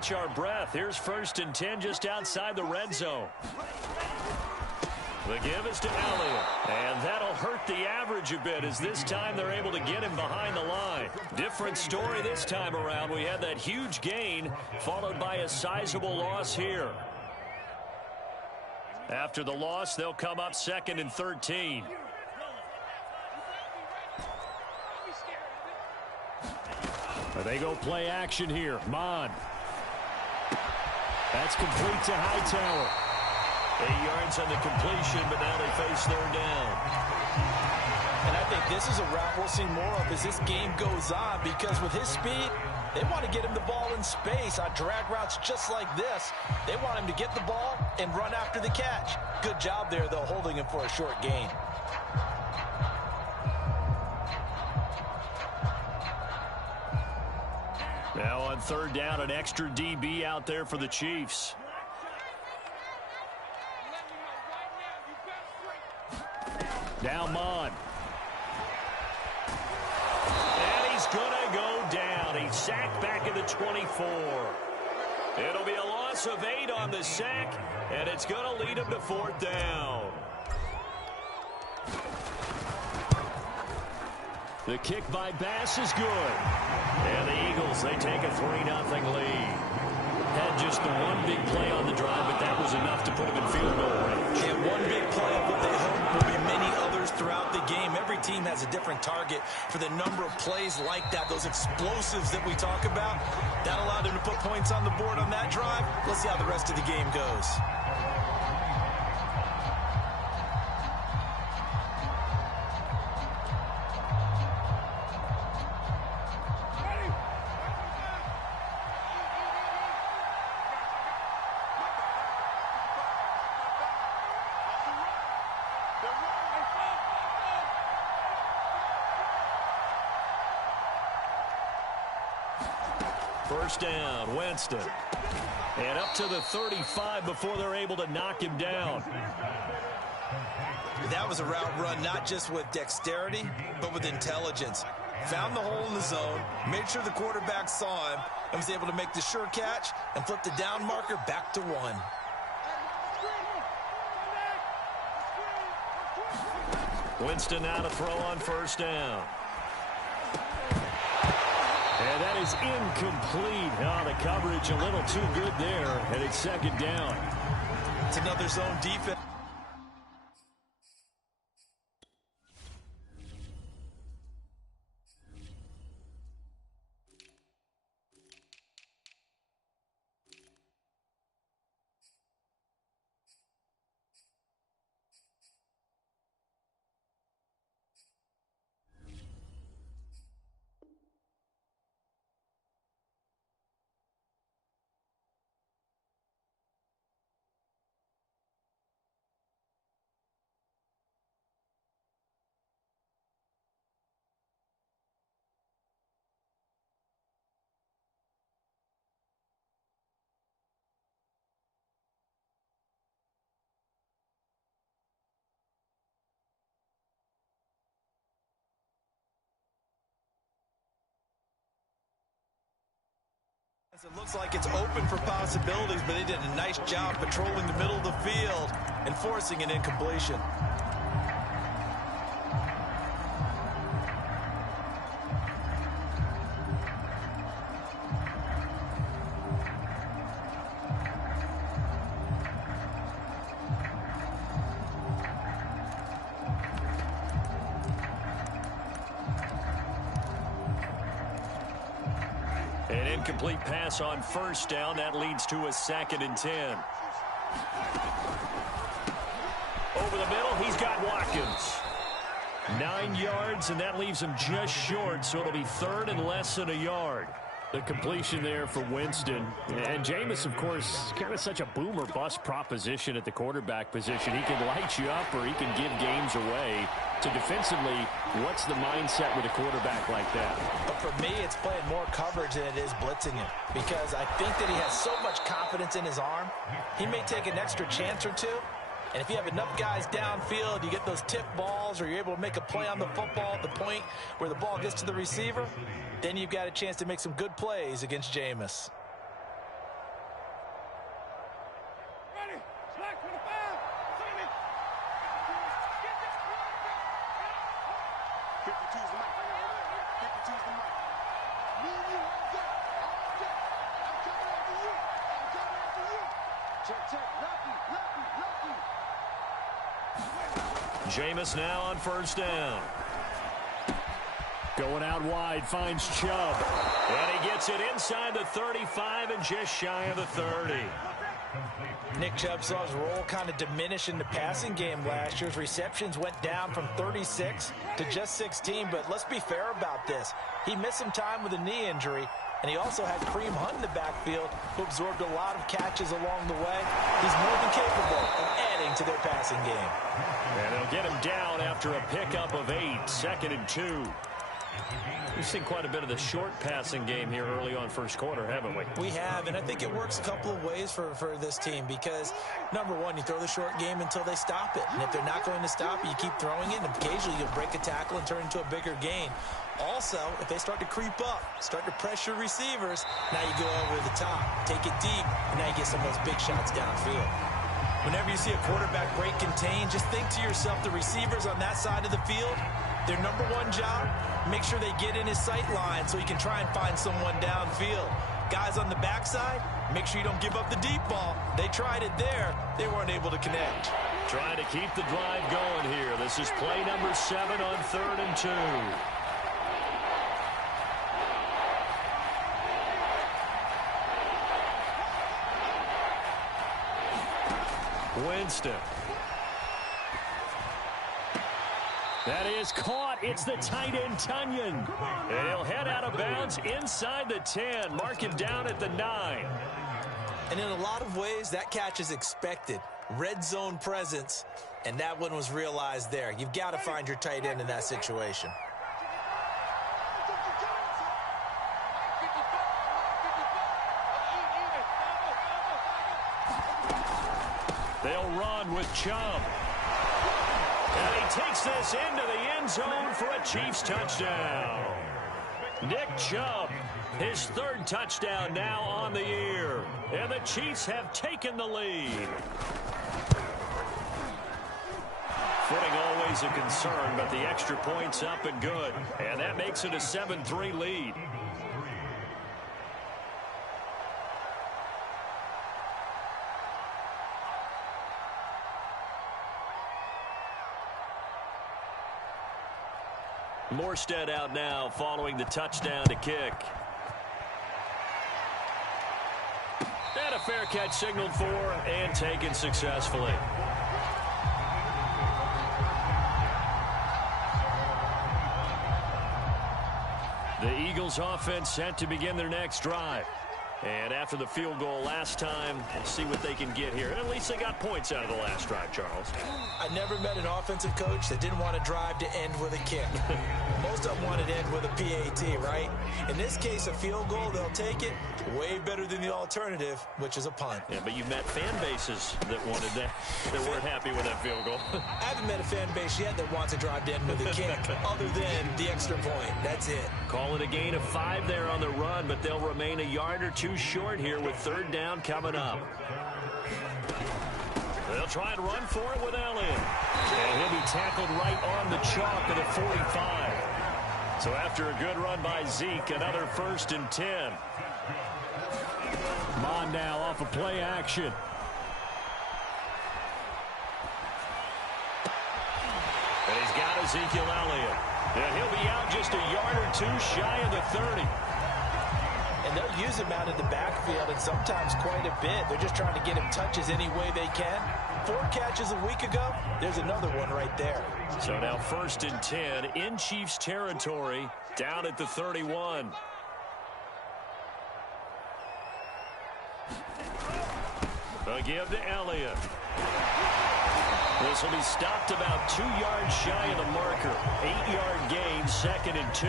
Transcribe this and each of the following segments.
catch our breath. Here's 1st and 10 just outside the red zone. The give is to Elliott. And that'll hurt the average a bit as this time they're able to get him behind the line. Different story this time around. We had that huge gain followed by a sizable loss here. After the loss, they'll come up 2nd and 13. They go play action here. Mon. That's complete to Hightower. 8 yards on the completion, but now they face 3rd down. And I think this is a route we'll see more of as this game goes on, because with his speed, they want to get him the ball in space on drag routes just like this. They want him to get the ball and run after the catch. Good job there, though, holding him for a short gain. Now on 3rd down, an extra DB out there for the Chiefs. Now Mon. And he's going to go down. He's sacked back at the 24. It'll be a loss of 8 on the sack, and it's going to lead him to 4th down. The kick by Bass is good. And the Eagles, they take a 3-0 lead. Had just the one big play on the drive, but that was enough to put them in field goal range. And one big play of what they hope will be many others throughout the game. Every team has a different target for the number of plays like that, those explosives that we talk about. That allowed them to put points on the board on that drive. Let's see how the rest of the game goes. First down, Winston. And up to the 35 before they're able to knock him down. That was a route run not just with dexterity, but with intelligence. Found the hole in the zone, made sure the quarterback saw him, and was able to make the sure catch and flip the down marker back to 1. Winston now to throw on 1st down. And that is incomplete. Oh, the coverage a little too good there, and it's 2nd down. It's another zone defense. It looks like it's open for possibilities, but they did a nice job patrolling the middle of the field and forcing an incompletion. An incomplete pass on 1st down. That leads to a 2nd and 10. Over the middle, he's got Watkins. 9 yards, and that leaves him just short, so it'll be 3rd and less than a yard. The completion there for Winston. And Jameis, of course, kind of such a boom or bust proposition at the quarterback position. He can light you up or he can give games away. So defensively, what's the mindset with a quarterback like that? But for me, it's playing more coverage than it is blitzing him, because I think that he has so much confidence in his arm. He may take an extra chance or two, and if you have enough guys downfield, you get those tip balls or you're able to make a play on the football at the point where the ball gets to the receiver, then you've got a chance to make some good plays against Jameis. Jameis now on first down. Going out wide, finds Chubb. And he gets it inside the 35 and just shy of the 30. Nick Chubb saw his role kind of diminish in the passing game last year. His receptions went down from 36 to just 16, but let's be fair about this. He missed some time with a knee injury, and he also had Kareem Hunt in the backfield, who absorbed a lot of catches along the way. He's more than capable of adding to their passing game. And they'll get him down after a pickup of 8, 2nd and 2. We've seen quite a bit of the short passing game here early on first quarter, haven't we? We have, and I think it works a couple of ways for this team because, number one, you throw the short game until they stop it. And if they're not going to stop it, you keep throwing it, and occasionally you'll break a tackle and turn into a bigger gain. Also, if they start to creep up, start to pressure receivers, now you go over the top, take it deep, and now you get some of those big shots downfield. Whenever you see a quarterback break contain, just think to yourself, the receivers on that side of the field, their number one job, make sure they get in his sight line so he can try and find someone downfield. Guys on the backside, make sure you don't give up the deep ball. They tried it there. They weren't able to connect. Trying to keep the drive going here. This is play number 7 on 3rd and 2. Winston. That is caught. It's the tight end, Tunyon. And he'll head out of bounds inside the 10. Mark him down at the 9. And in a lot of ways, that catch is expected. Red zone presence, and that one was realized there. You've got to find your tight end in that situation. They'll run with Chubb. And he takes this into the end zone for a Chiefs touchdown. Nick Chubb, his 3rd touchdown now on the year. And the Chiefs have taken the lead. Footing always a concern, but the extra point's up and good. And that makes it a 7-3 lead. Morstead out now following the touchdown to kick. And a fair catch signaled for and taken successfully. The Eagles offense set to begin their next drive. And after the field goal last time, we'll see what they can get here. And at least they got points out of the last drive, Charles. I never met an offensive coach that didn't want to drive to end with a kick. Most of them wanted to end with a PAT, right? In this case, a field goal, they'll take it. Way better than the alternative, which is a punt. Yeah, but you met fan bases that wanted that, that weren't happy with that field goal. I haven't met a fan base yet that wants to drive to end with a kick, other than the extra point. That's it. Call it a gain of 5 there on the run, but they'll remain a yard or 2 short here with 3rd down coming up. They'll try and run for it with Elliott. And he'll be tackled right on the chalk of the 45. So after a good run by Zeke, another 1st and 10. Mon now off of play action. And he's got Ezekiel Elliott. And he'll be out just a yard or 2 shy of the 30. And they'll use him out in the backfield, and sometimes quite a bit. They're just trying to get him touches any way they can. 4 catches a week ago. There's another one right there. So now 1st and 10 in Chiefs territory, down at the 31. A give to Elliott. This will be stopped about 2 yards shy of the marker. 8-yard gain, 2nd and 2.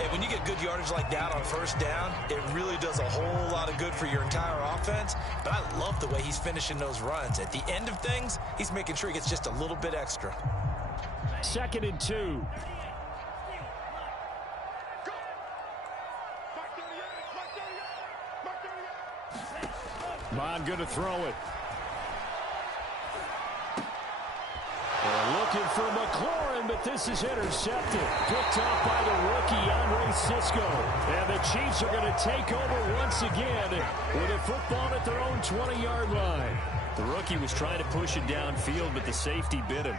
And when you get good yardage like that on 1st down, it really does a whole lot of good for your entire offense. But I love the way he's finishing those runs. At the end of things, he's making sure he gets just a little bit extra. 2nd and 2. Bond going to throw it. They're looking for McLaurin, but this is intercepted. Picked off by the rookie, Andre Cisco. And the Chiefs are going to take over once again with a football at their own 20-yard line. The rookie was trying to push it downfield, but the safety bit him.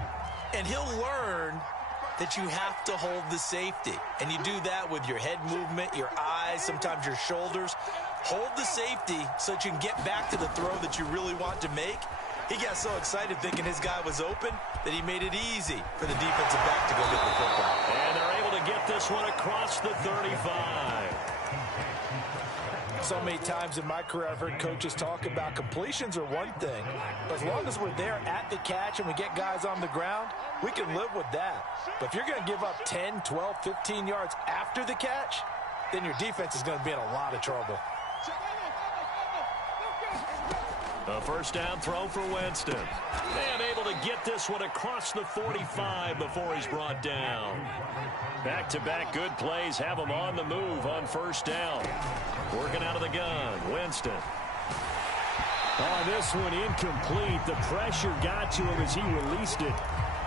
And he'll learn that you have to hold the safety. And you do that with your head movement, your eyes, sometimes your shoulders. Hold the safety so that you can get back to the throw that you really want to make. He got so excited thinking his guy was open that he made it easy for the defensive back to go get the football. And they're able to get this one across the 35. So many times in my career I've heard coaches talk about completions are one thing. But as long as we're there at the catch and we get guys on the ground, we can live with that. But if you're going to give up 10, 12, 15 yards after the catch, then your defense is going to be in a lot of trouble. A first down throw for Winston. And able to get this one across the 45 before he's brought down. Back-to-back good plays have him on the move on first down. Working out of the gun, Winston. Oh, this one incomplete. The pressure got to him as he released it.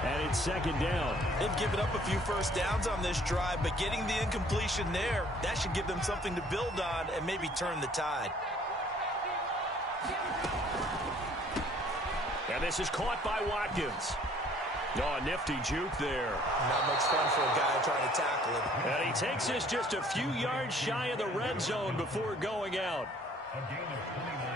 And it's second down. They've given up a few first downs on this drive, but getting the incompletion there, that should give them something to build on and maybe turn the tide. And this is caught by Watkins. Oh, nifty juke there. Not much fun for a guy trying to tackle him. And he takes this just a few yards shy of the red zone before going out.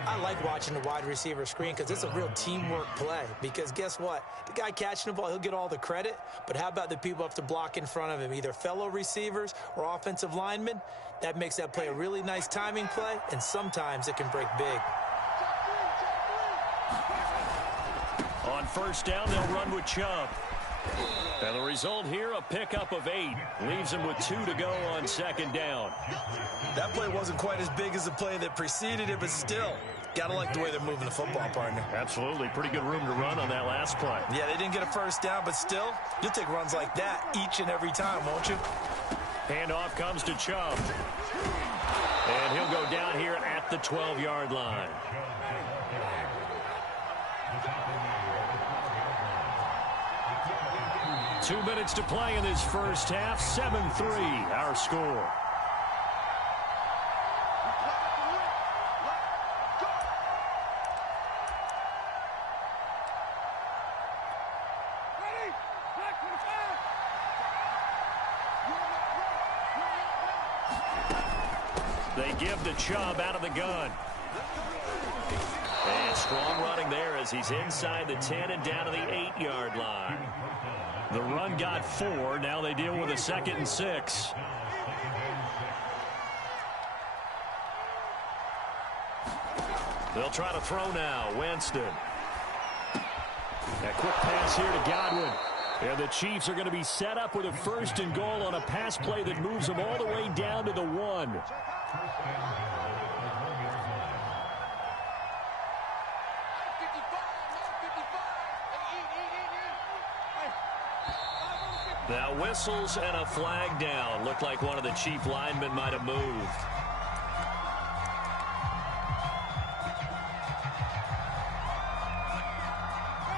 I like watching the wide receiver screen because it's a real teamwork play. Because guess what? The guy catching the ball, he'll get all the credit. But how about the people up to block in front of him, either fellow receivers or offensive linemen? That makes that play a really nice timing play, and sometimes it can break big. On first down, they'll run with Chubb. And the result here, a pickup of 8. Leaves him with 2 to go on second down. That play wasn't quite as big as the play that preceded it, but still, got to like the way they're moving the football, partner. Absolutely. Pretty good room to run on that last play. Yeah, they didn't get a first down, but still, you'll take runs like that each and every time, won't you? Handoff comes to Chubb. And he'll go down here at the 12-yard line. Two minutes to play in this first half. 7-3, our score. They give to Chubb out of the gun. And strong running there as he's inside the 10 and down to the 8-yard line. The run got 4. Now they deal with a 2nd and 6. They'll try to throw now. Winston. A quick pass here to Godwin. And the Chiefs are going to be set up with a 1st and goal on a pass play that moves them all the way down to the 1. Now whistles and a flag down. Looked like one of the Chief linemen might have moved.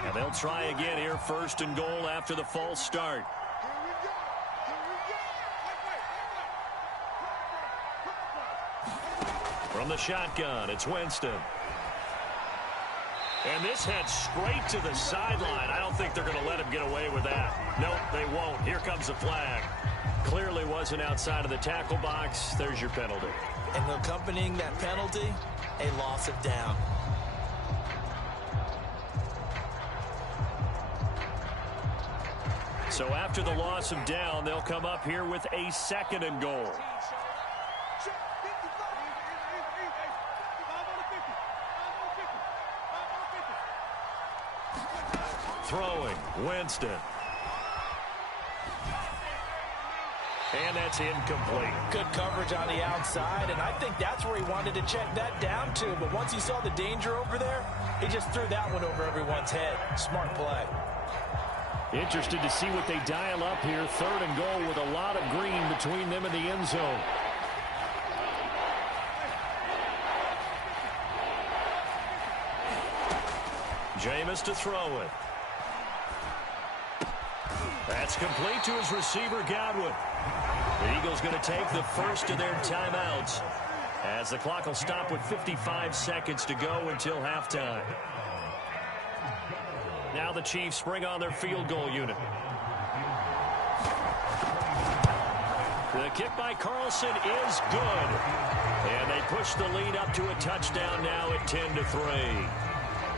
And they'll try again here. 1st and goal after the false start. From the shotgun, it's Winston. And this heads straight to the sideline. I don't think they're going to let him get away with that. Nope, they won't. Here comes the flag. Clearly wasn't outside of the tackle box. There's your penalty. And accompanying that penalty, a loss of down. So after the loss of down, they'll come up here with a 2nd and goal. Throwing, Winston. And that's incomplete. Good coverage on the outside, and I think that's where he wanted to check that down to. But once he saw the danger over there, he just threw that one over everyone's head. Smart play. Interested to see what they dial up here. 3rd and goal with a lot of green between them and the end zone. Jameis to throw it. That's complete to his receiver, Godwin. The Eagles going to take the first of their timeouts as the clock will stop with 55 seconds to go until halftime. Now the Chiefs bring on their field goal unit. The kick by Carlson is good. And they push the lead up to a touchdown now at 10-3.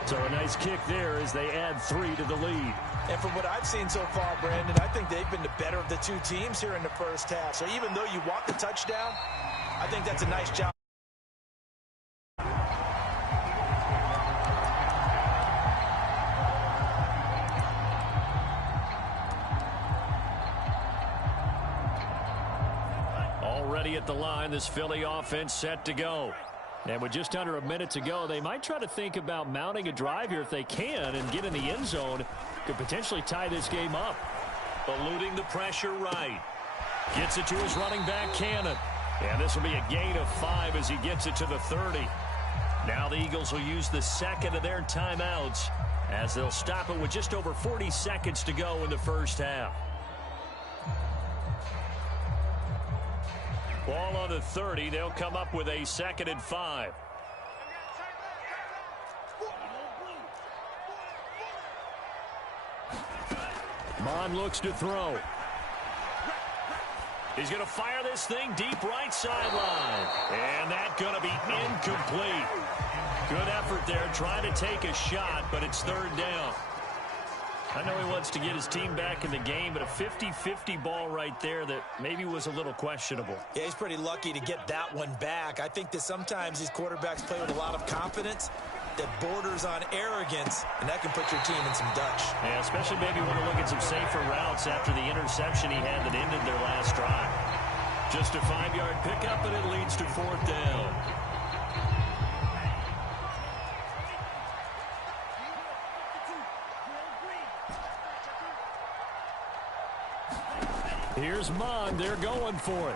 So a nice kick there as they add 3 to the lead. And from what I've seen so far, Brandon, I think they've been the better of the two teams here in the first half. So even though you want the touchdown, I think that's a nice job. Already at the line, this Philly offense set to go. And with just under a minute to go, they might try to think about mounting a drive here if they can and get in the end zone. Could potentially tie this game up. Eluding the pressure right. Gets it to his running back, Cannon. And this will be a gain of 5 as he gets it to the 30. Now the Eagles will use the second of their timeouts as they'll stop it with just over 40 seconds to go in the first half. Ball on the 30. They'll come up with a 2nd and 5. Mond looks to throw. He's going to fire this thing deep right sideline. And that's going to be incomplete. Good effort there trying to take a shot, but it's 3rd down. I know he wants to get his team back in the game, but a 50-50 ball right there that maybe was a little questionable. Yeah, he's pretty lucky to get that one back. I think that sometimes these quarterbacks play with a lot of confidence that borders on arrogance, and that can put your team in some Dutch. Yeah, especially maybe want to look at some safer routes after the interception he had that ended their last drive. Just a 5-yard pickup, and it leads to 4th down. Here's Mond. They're going for it.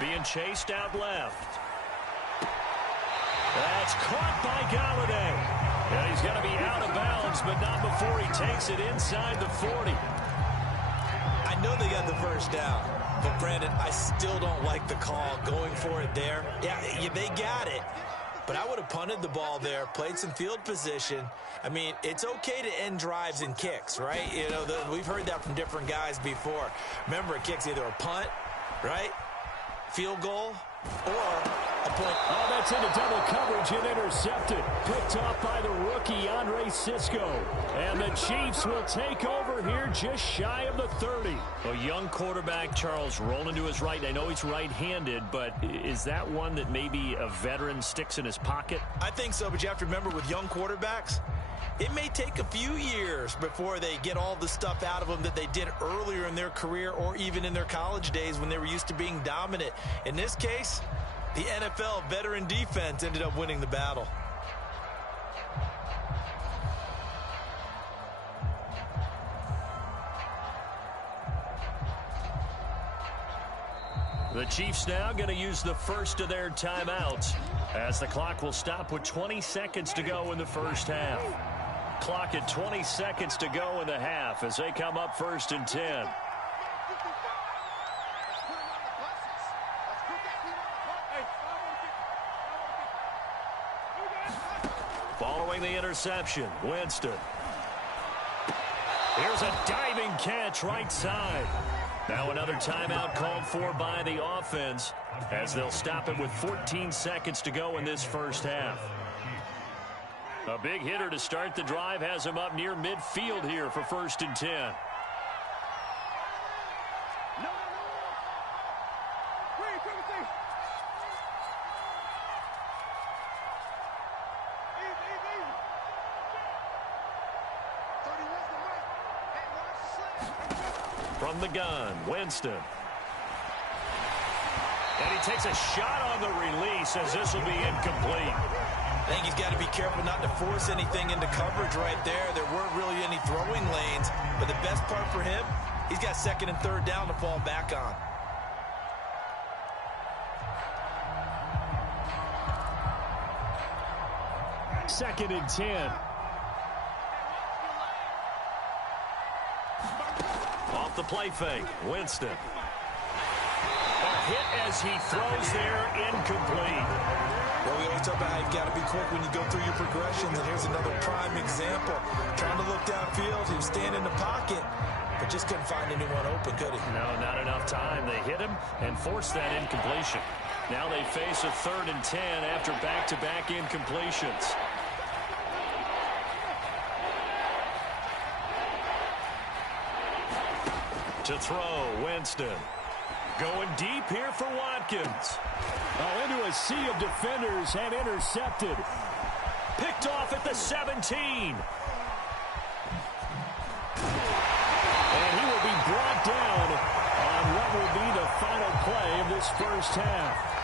Being chased out left. That's caught by Golladay. And he's going to be out of bounds, but not before he takes it inside the 40. I know they got the first down, but Brandon, I still don't like the call going for it there. Yeah, they got it. But I would have punted the ball there, played some field position. I mean, it's okay to end drives and kicks, right? You know, we've heard that from different guys before. Remember, a kick's either a punt, right, field goal, or a point. Oh, that's into double coverage and intercepted. Picked off by the rookie, Andre Cisco. And the Chiefs will take over here just shy of the 30. A young quarterback, Charles, rolling to his right. I know he's right-handed, but is that one that maybe a veteran sticks in his pocket? I think so, but you have to remember with young quarterbacks, it may take a few years before they get all the stuff out of them that they did earlier in their career or even in their college days when they were used to being dominant. In this case, the NFL veteran defense ended up winning the battle. The Chiefs now going to use the first of their timeouts as the clock will stop with 20 seconds to go in the first half. Clock at 20 seconds to go in the half as they come up 1st and 10. Following the interception, Winston. Here's a diving catch right side. Now another timeout called for by the offense as they'll stop it with 14 seconds to go in this first half. A big hitter to start the drive has him up near midfield here for 1st and 10. From the gun, Winston. And he takes a shot on the release as this will be incomplete. I think he's got to be careful not to force anything into coverage right there. There weren't really any throwing lanes, but the best part for him, he's got 2nd and 3rd down to fall back on. Second and 10. the play fake. Winston. A hit as he throws there, incomplete. Well, we always talk about how you've got to be quick when you go through your progressions, and here's another prime example. Trying to look downfield, he was standing in the pocket, but just couldn't find anyone open, could he? No, not enough time. They hit him and forced that incompletion. Now they face a 3rd and 10 after back-to-back incompletions. To throw, Winston. Going deep here for Watkins. Oh, into a sea of defenders and intercepted. Picked off at the 17. And he will be brought down on what will be the final play of this first half.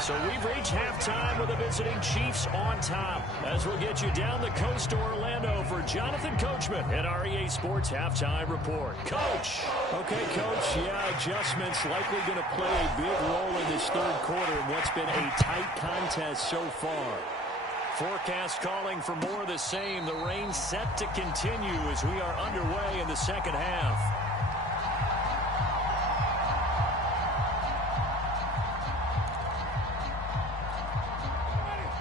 So we've reached halftime with the visiting Chiefs on top. As we'll get you down the coast to Orlando for Jonathan Coachman at our EA Sports Halftime Report. Coach. Okay, Coach. Yeah, adjustments likely going to play a big role in this third quarter in what's been a tight contest so far. Forecast calling for more of the same. The rain set to continue as we are underway in the second half.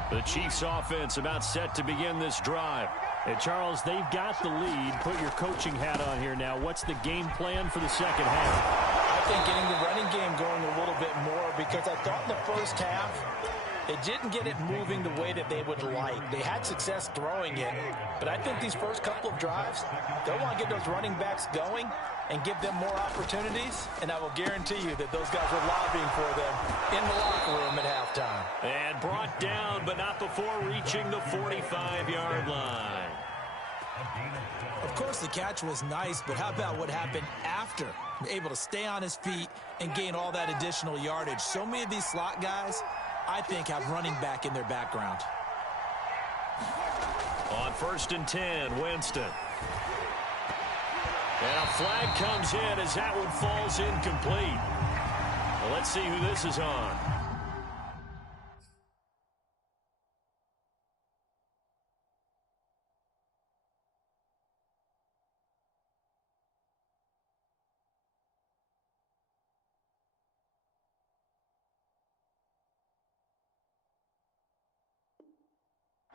The Chiefs offense about set to begin this drive. And Charles, they've got the lead. Put your coaching hat on here now. What's the game plan for the second half? I think getting the running game going a little bit more, because I thought in the first half they didn't get it moving the way that they would like. They had success throwing it, but I think these first couple of drives, they'll want to get those running backs going and give them more opportunities, and I will guarantee you that those guys were lobbying for them in the locker room at halftime. And brought down, but not before reaching the 45-yard line. Of course, the catch was nice, but how about what happened after? Able to stay on his feet and gain all that additional yardage. So many of these slot guys, I think, have running back in their background. On 1st and 10, Winston. And a flag comes in as that one falls incomplete. Well, let's see who this is on.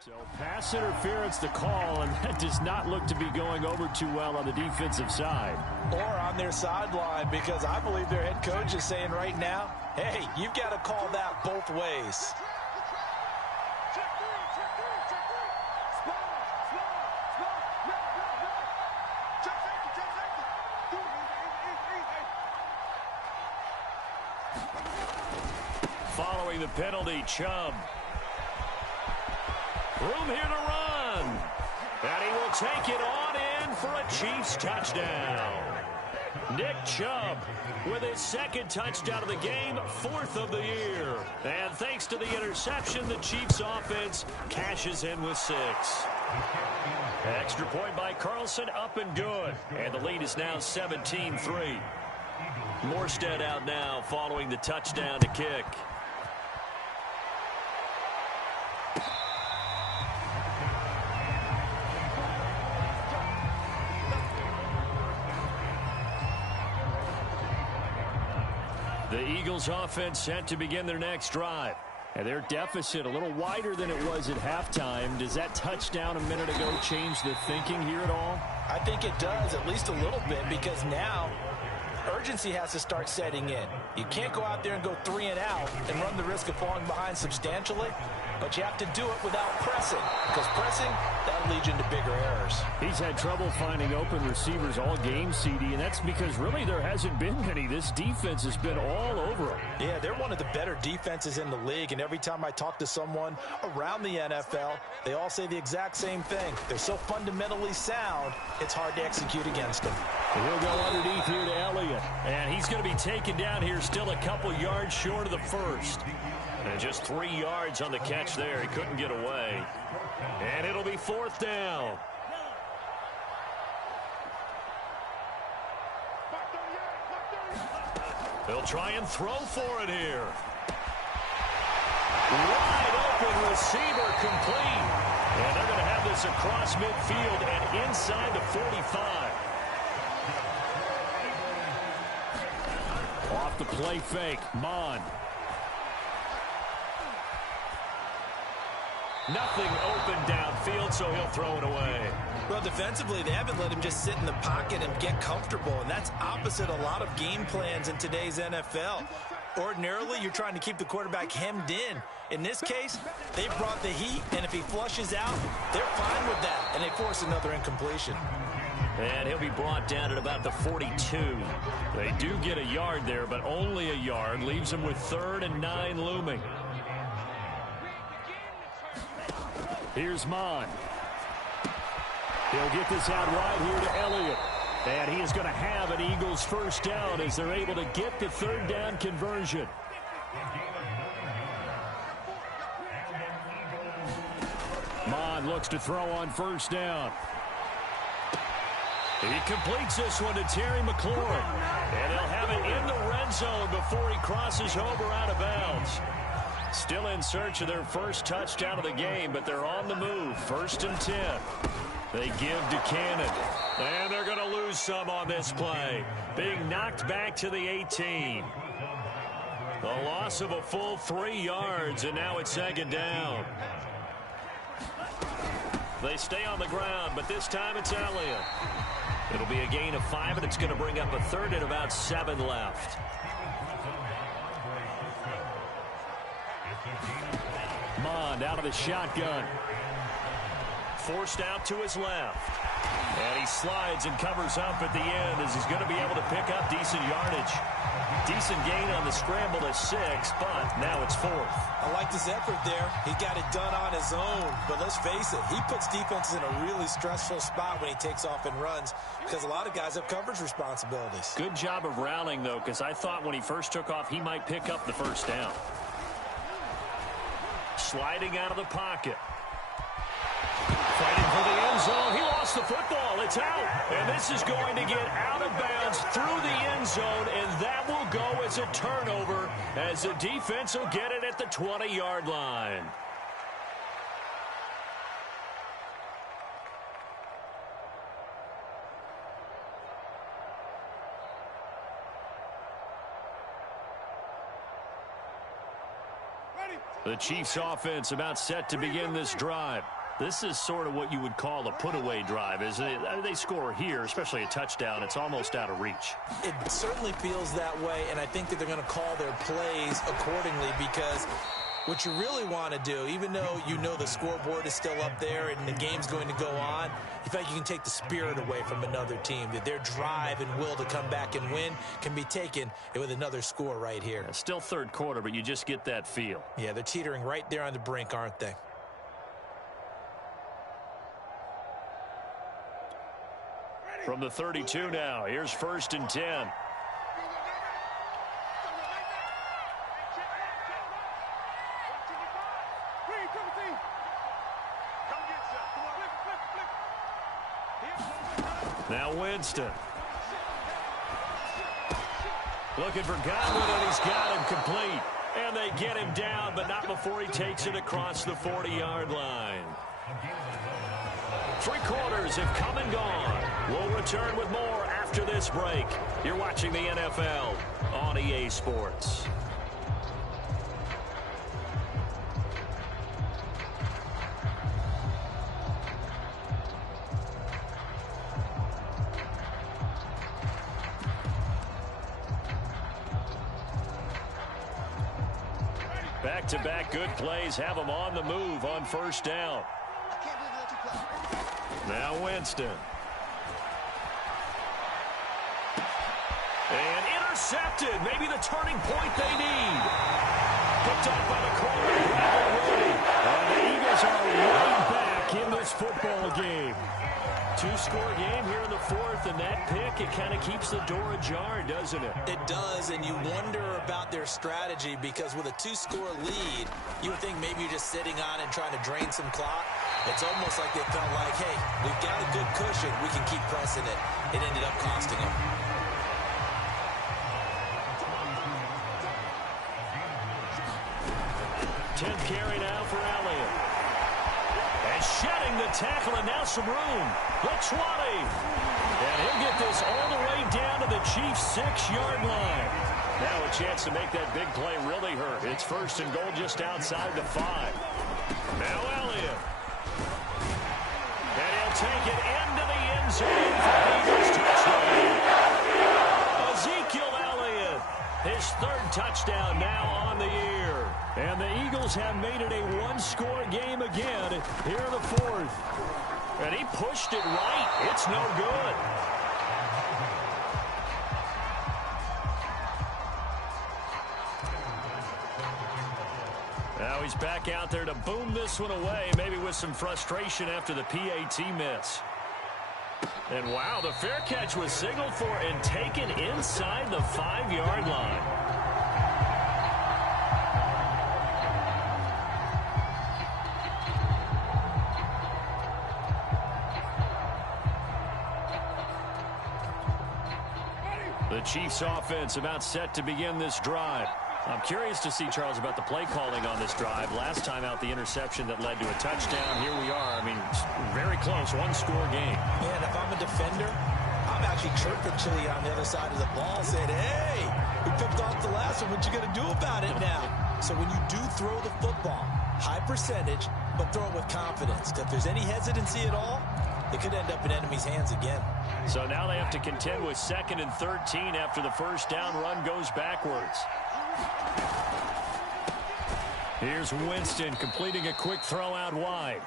So pass interference the call, and that does not look to be going over too well on the defensive side. Or on their sideline, because I believe their head coach is saying right now, hey, you've got to call that both ways. Following the penalty, Chubb. Room here to run. And he will take it on in for a Chiefs touchdown. Nick Chubb with his 2nd touchdown of the game, 4th of the year. And thanks to the interception, the Chiefs offense cashes in with 6. Extra point by Carlson, up and good. And the lead is now 17-3. Morstead out now following the touchdown to kick. The Eagles offense set to begin their next drive. And their deficit a little wider than it was at halftime. Does that touchdown a minute ago change the thinking here at all? I think it does, at least a little bit, because now urgency has to start setting in. You can't go out there and go 3 and out and run the risk of falling behind substantially, but you have to do it without pressing, because pressing, that'll lead you into bigger errors. He's had trouble finding open receivers all game, CD, and that's because really there hasn't been many. This defense has been all over them. Yeah, they're one of the better defenses in the league, and every time I talk to someone around the NFL, they all say the exact same thing. They're so fundamentally sound, it's hard to execute against them. He'll go underneath here to Elliott, and he's going to be taken down here still a couple yards short of the first. And just 3 yards on the catch there. He couldn't get away. And it'll be 4th down. They'll try and throw for it here. Wide open receiver complete. And they're going to have this across midfield and inside the 45. the play fake. Mon. Nothing open downfield, so he'll throw it away. Well, defensively, they haven't let him just sit in the pocket and get comfortable, and that's opposite a lot of game plans in today's NFL. Ordinarily, you're trying to keep the quarterback hemmed in. In this case, they brought the heat, and if he flushes out, they're fine with that, and they force another incompletion. And he'll be brought down at about the 42. They do get a yard there, but only a yard. Leaves him with 3rd and 9 looming. Here's Mon. He'll get this out right here to Elliott. And he is going to have an Eagles first down as they're able to get the 3rd down conversion. Mon looks to throw on 1st down. He completes this one to Terry McLaurin. And they'll have it in the red zone before he crosses over out of bounds. Still in search of their first touchdown of the game, but they're on the move. 1st and 10. They give to Cannon. And they're going to lose some on this play. Being knocked back to the 18. A loss of a full 3 yards, and now it's 2nd down. They stay on the ground, but this time it's Elliott. It'll be a gain of 5, and it's going to bring up a 3rd and about 7 left. Mond out of the shotgun. Forced out to his left. And he slides and covers up at the end as he's going to be able to pick up decent yardage. Decent gain on the scramble to 6, but now it's 4th. I liked his effort there. He got it done on his own. But let's face it, he puts defenses in a really stressful spot when he takes off and runs because a lot of guys have coverage responsibilities. Good job of rallying, though, because I thought when he first took off, he might pick up the 1st down. Sliding out of the pocket. Fighting for the end zone. He lost the football. It's out. And this is going to get out of bounds through the end zone, and that will go as a turnover as the defense will get it at the 20-yard line. The Chiefs offense about set to begin this drive. This is sort of what you would call a put-away drive, isn't it? They score here, especially a touchdown. It's almost out of reach. It certainly feels that way, and I think that they're going to call their plays accordingly because what you really want to do, even though you know the scoreboard is still up there and the game's going to go on, you feel like you can take the spirit away from another team, that their drive and will to come back and win can be taken with another score right here. Yeah, still 3rd quarter, but you just get that feel. Yeah, they're teetering right there on the brink, aren't they? From the 32 now, here's 1st and 10. Now Winston. Looking for Godwin, and he's got him complete. And they get him down, but not before he takes it across the 40-yard line. 3 quarters have come and gone. We'll return with more after this break. You're watching the NFL on EA Sports. Back-to-back good plays have them on the move on 1st down. Now Winston. And intercepted. Maybe the turning point they need. Picked off by the corner. And the Eagles are right back in this football game. 2-score game here in the 4th, and that pick, it kind of keeps the door ajar, doesn't it? It does, and you wonder about their strategy because with a 2-score lead, you would think maybe you're just sitting on it and trying to drain some clock. It's almost like they felt like, hey, we've got a good cushion. We can keep pressing it. It ended up costing them. Tenth carry now for Elliott. And shedding the tackle, and now some room. The 20. And he'll get this all the way down to the Chiefs' 6-yard line. Now a chance to make that big play really hurt. It's first and goal just outside the 5. Now Elliott. And he'll take it into the end zone for the Eagles touchdown. Ezekiel Elliott, his 3rd touchdown now on the year. And the Eagles have made it a one-score game again here in the 4th. And he pushed it right. It's no good. Now he's back out there to boom this one away, maybe with some frustration after the PAT miss. And wow, the fair catch was signaled for and taken inside the 5-yard line. The Chiefs offense about set to begin this drive. I'm curious to see, Charles, about the play calling on this drive. Last time out, the interception that led to a touchdown. Here we are. I mean, very close, one-score game. Man, if I'm a defender, I'm actually chirping Chili on the other side of the ball, saying, hey, we picked off the last one. What you going to do about it now? So when you do throw the football, high percentage, but throw it with confidence. If there's any hesitancy at all, it could end up in enemy's hands again. So now they have to contend with 2nd and 13 after the first down run goes backwards. Here's Winston completing a quick throw out wide.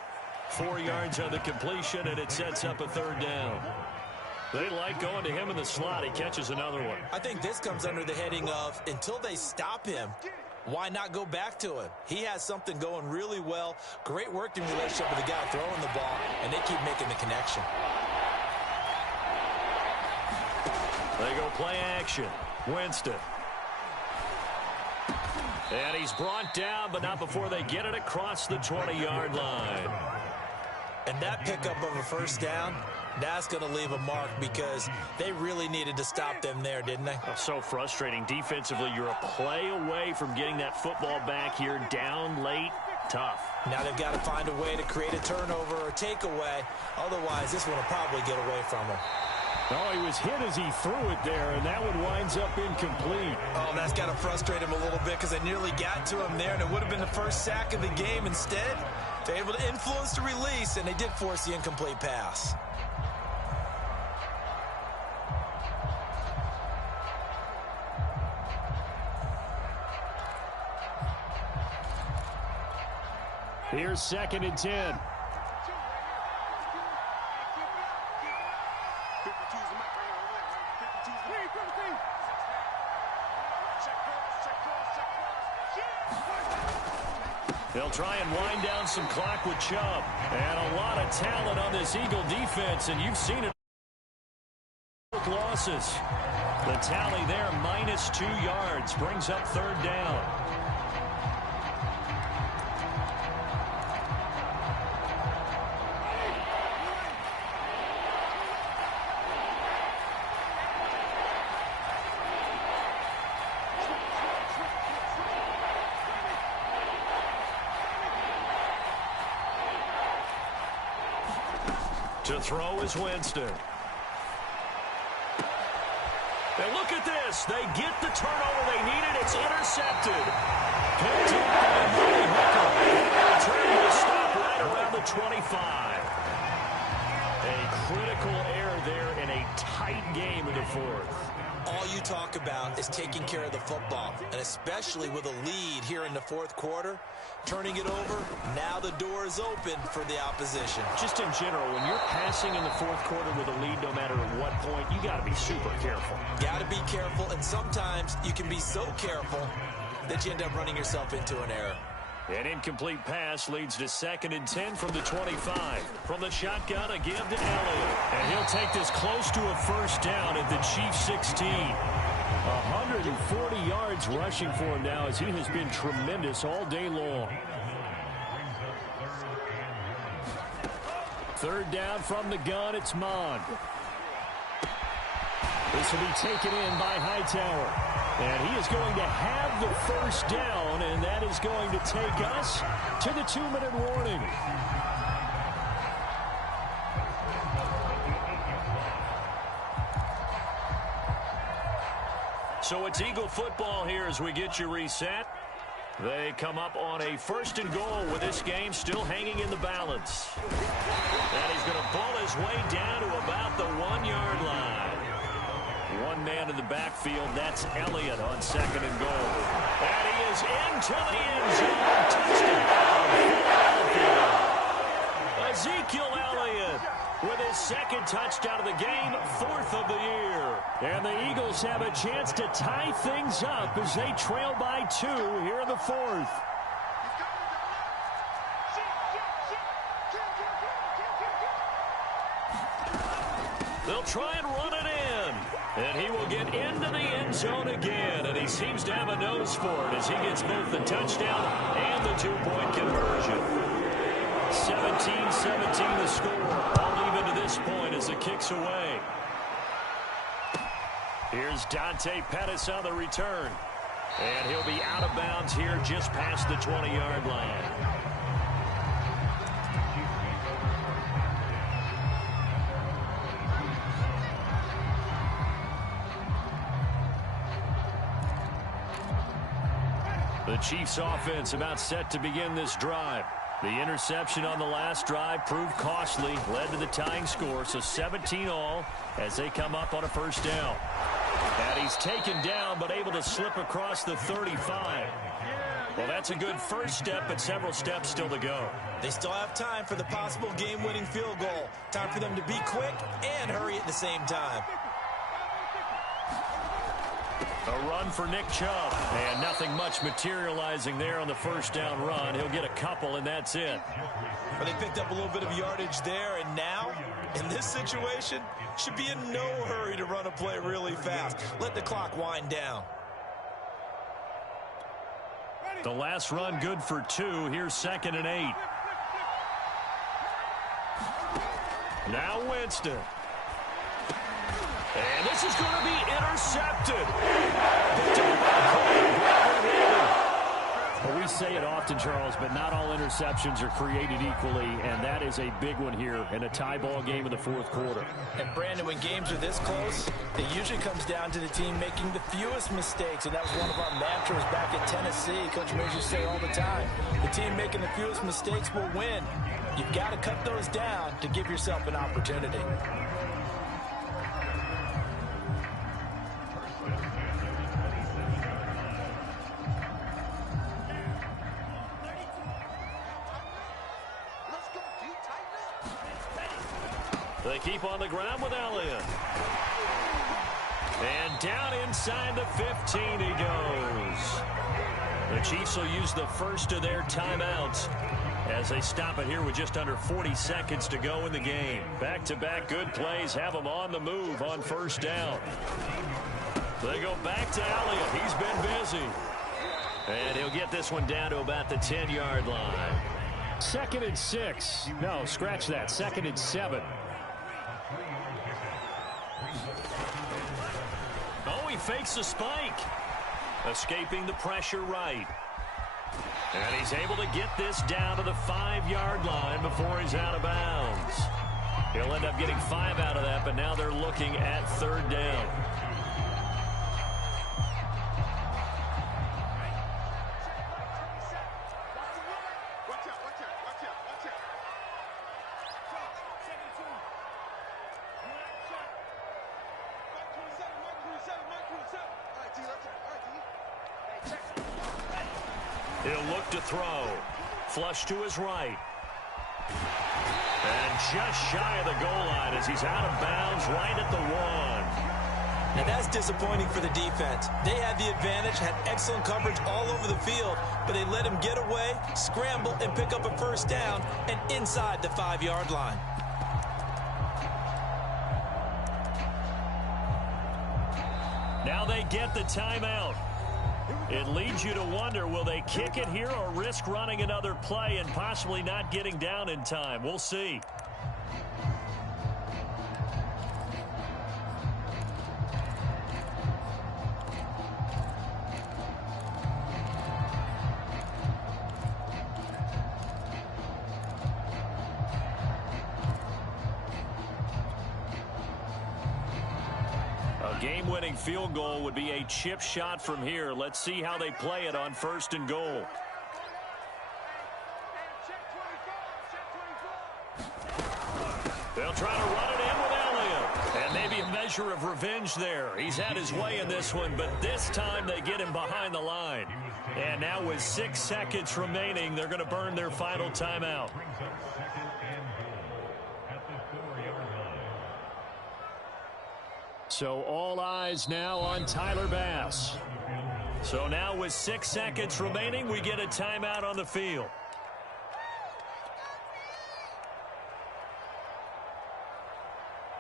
4 yards on the completion, and it sets up a 3rd down. They like going to him in the slot. He catches another one. I think this comes under the heading of, until they stop him, why not go back to him? He has something going really well. Great working relationship with the guy throwing the ball, and they keep making the connection. They go play action. Winston. And he's brought down, but not before they get it across the 20-yard line. And that pickup of a first down, that's going to leave a mark because they really needed to stop them there, didn't they? Oh, so frustrating. Defensively, you're a play away from getting that football back here down late. Tough. Now they've got to find a way to create a turnover or takeaway. Otherwise, this one will probably get away from them. Oh, he was hit as he threw it there, and that one winds up incomplete. Oh, that's got to frustrate him a little bit because they nearly got to him there, and it would have been the first sack of the game. Instead, they're able to influence the release, and they did force the incomplete pass. Here's 2nd and 10. They'll try and wind down some clock with Chubb. And a lot of talent on this Eagle defense, and you've seen it with losses. The tally there, minus 2 yards, brings up 3rd down. To throw is Winston. And look at this. They get the turnover they needed. It's intercepted. Picked up by Hendon Hooker. Return to stop right around the 25. A critical error there in a tight game in the 4th. All you talk about is taking care of the football, and especially with a lead here in the 4th quarter, turning it over, now the door is open for the opposition. Just in general, when you're passing in the 4th quarter with a lead, no matter at what point, you got to be super careful. Got to be careful, and sometimes you can be so careful that you end up running yourself into an error. An incomplete pass leads to 2nd and 10 from the 25. From the shotgun, a give to Elliott. And he'll take this close to a first down at the Chiefs 16. 140 yards rushing for him now as he has been tremendous all day long. 3rd down from the gun, it's Mond. This will be taken in by Hightower. And he is going to have the first down, and that is going to take us to the 2-minute warning. So it's Eagle football here as we get you reset. They come up on a 1st and goal with this game still hanging in the balance. And he's going to ball his way down to about the 1-yard line. One man in the backfield, that's Elliott on 2nd and goal. And he is into the end zone. Touchdown, Philadelphia. Ezekiel Elliott with his 2nd touchdown of the game, 4th of the year. And the Eagles have a chance to tie things up as they trail by 2 here in the 4th. They'll try and run it in. And he will get into the end zone again. And he seems to have a nose for it as he gets both the touchdown and the 2-point conversion. 17-17 the score. All even to this point as the kick's away. Here's Dante Pettis on the return. And he'll be out of bounds here just past the 20-yard line. The Chiefs offense about set to begin this drive. The interception on the last drive proved costly, led to the tying score, so 17 all as they come up on a 1st down. And he's taken down but able to slip across the 35. Well, that's a good first step, but several steps still to go. They still have time for the possible game-winning field goal. Time for them to be quick and hurry at the same time. A run for Nick Chubb, and nothing much materializing there on the 1st down run. He'll get a couple, and that's it. Well, they picked up a little bit of yardage there, and now, in this situation, should be in no hurry to run a play really fast. Let the clock wind down. The last run good for 2. Here's 2nd and 8. Now Winston. And this is going to be intercepted. Well, we say it often, Charles, but not all interceptions are created equally, and that is a big one here in a tie ball game in the 4th quarter. And, Brandon, when games are this close, it usually comes down to the team making the fewest mistakes, and that was one of our mantras back at Tennessee. Coach Major say all the time, the team making the fewest mistakes will win. You've got to cut those down to give yourself an opportunity. They keep on the ground with Elliott. And down inside the 15 he goes. The Chiefs will use the first of their timeouts as they stop it here with just under 40 seconds to go in the game. Back-to-back good plays have them on the move on 1st down. They go back to Elliott. He's been busy. And he'll get this one down to about the 10-yard line. 2nd and 6. No, scratch that. 2nd and 7. Oh, he fakes the spike. Escaping the pressure right. And he's able to get this down to the 5-yard line before he's out of bounds. He'll end up getting 5 out of that, but now they're looking at 3rd down. He'll look to throw. Flush to his right. And just shy of the goal line as he's out of bounds right at the 1. Now that's disappointing for the defense. They had the advantage, had excellent coverage all over the field, but they let him get away, scramble, and pick up a 1st down and inside the 5-yard line. Now they get the timeout. It leads you to wonder, will they kick it here or risk running another play and possibly not getting down in time? We'll see. A A game-winning field goal would be a chip shot from here. Let's see how they play it on 1st and goal. They'll try to run it in with Elliott. And maybe a measure of revenge there. He's had his way in this one, but this time they get him behind the line. And now with 6 seconds remaining, they're going to burn their final timeout. So all eyes now on Tyler Bass. So now with 6 seconds remaining, we get a timeout on the field.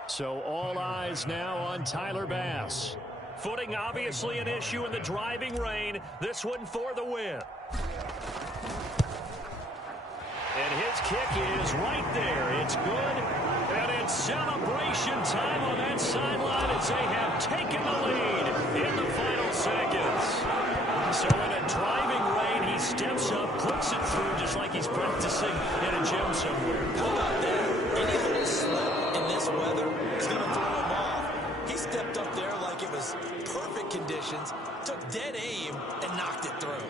So all eyes now on Tyler Bass. Footing obviously an issue in the driving rain. This one for the win. And his kick is right there. It's good. And it's celebration time on that sideline as they have taken the lead in the final seconds. So in a driving rain, he steps up, puts it through just like he's practicing in a gym somewhere. How about that? Any little slip in this weather is going to throw him off. He stepped up there like it was perfect conditions, took dead aim, and knocked it through.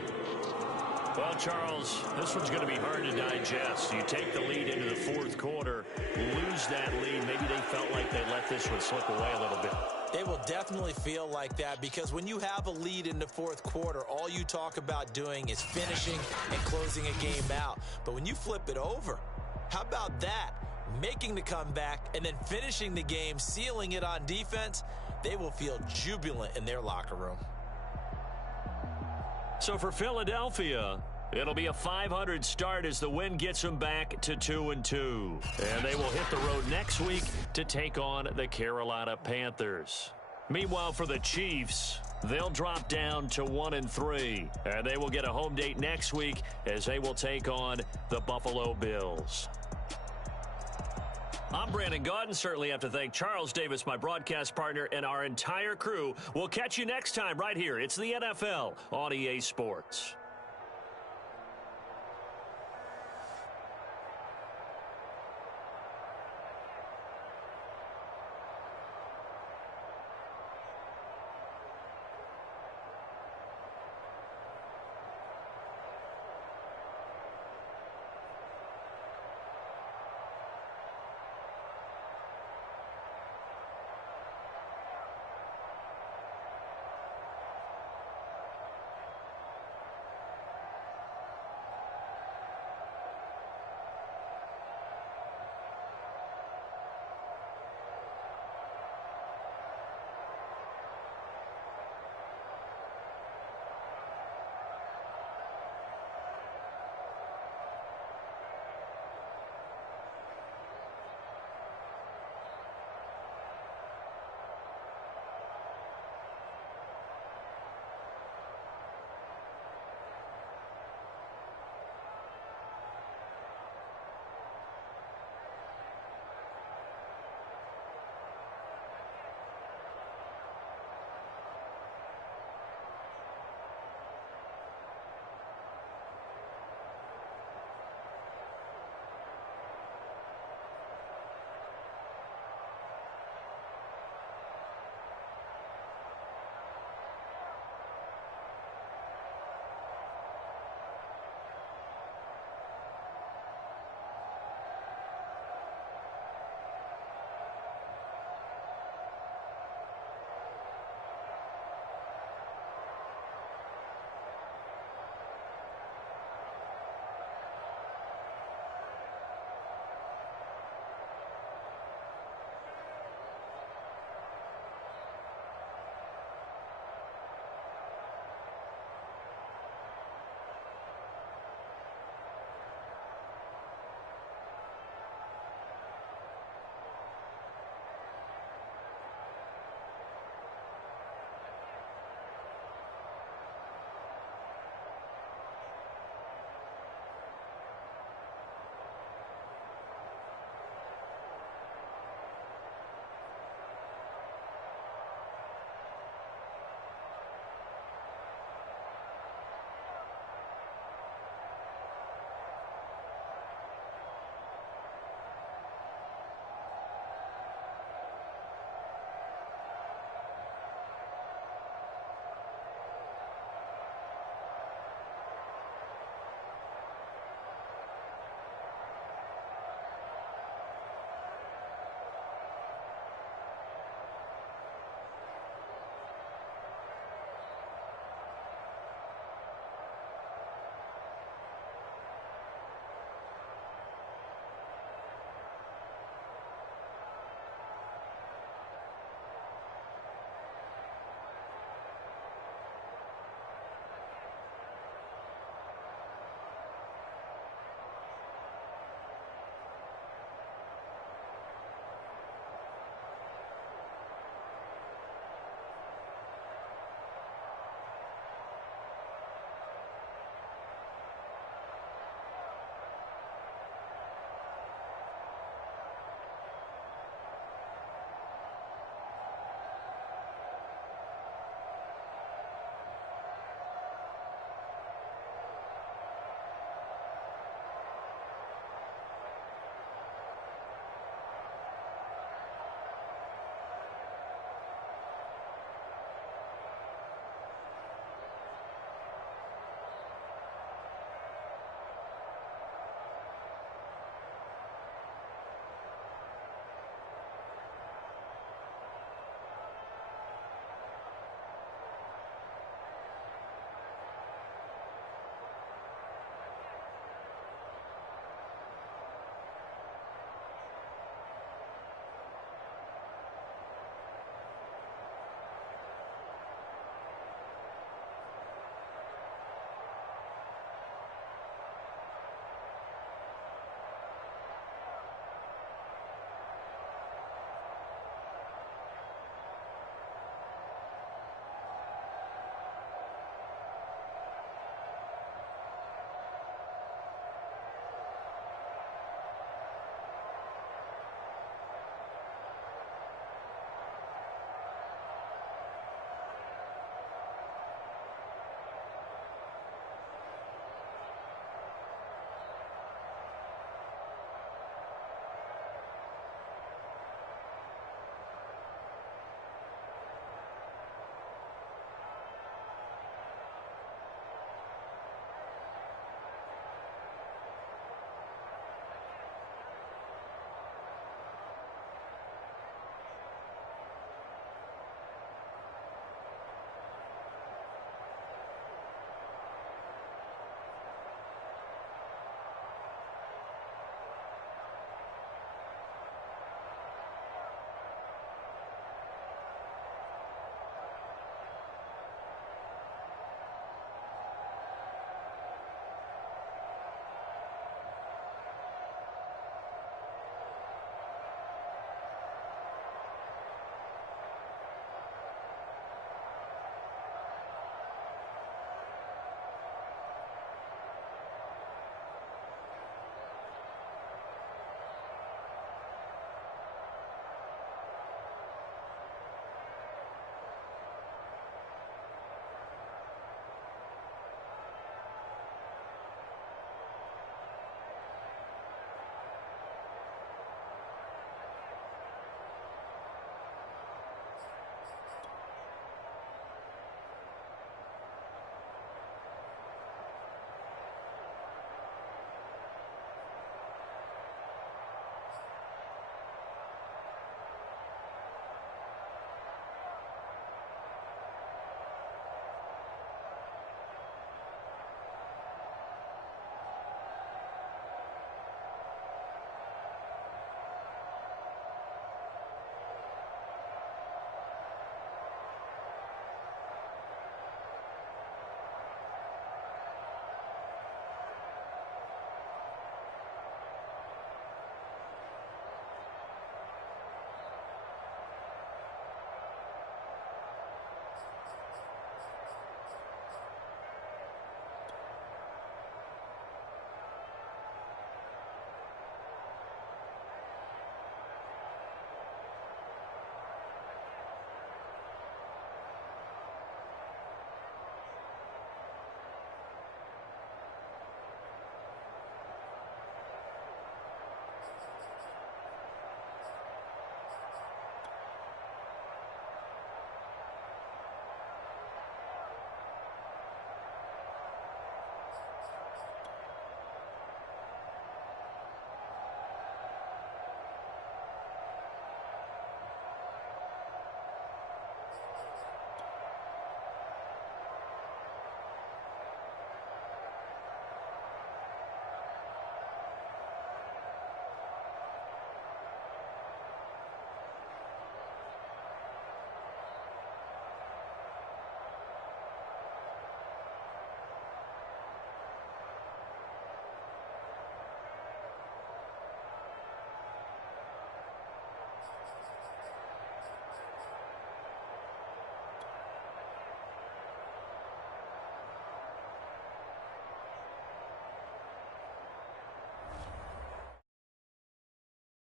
Well, Charles, this one's going to be hard to digest. You take the lead into the 4th quarter, lose that lead. Maybe they felt like they let this one slip away a little bit. They will definitely feel like that because when you have a lead in the 4th quarter, all you talk about doing is finishing and closing a game out. But when you flip it over, how about that? Making the comeback and then finishing the game, sealing it on defense, they will feel jubilant in their locker room. So for Philadelphia, it'll be a .500 start as the win gets them back to 2-2. And they will hit the road next week to take on the Carolina Panthers. Meanwhile, for the Chiefs, they'll drop down to 1-3. And they will get a home date next week as they will take on the Buffalo Bills. I'm Brandon Gaudin. Certainly have to thank Charles Davis, my broadcast partner, and our entire crew. We'll catch you next time right here. It's the NFL on EA Sports.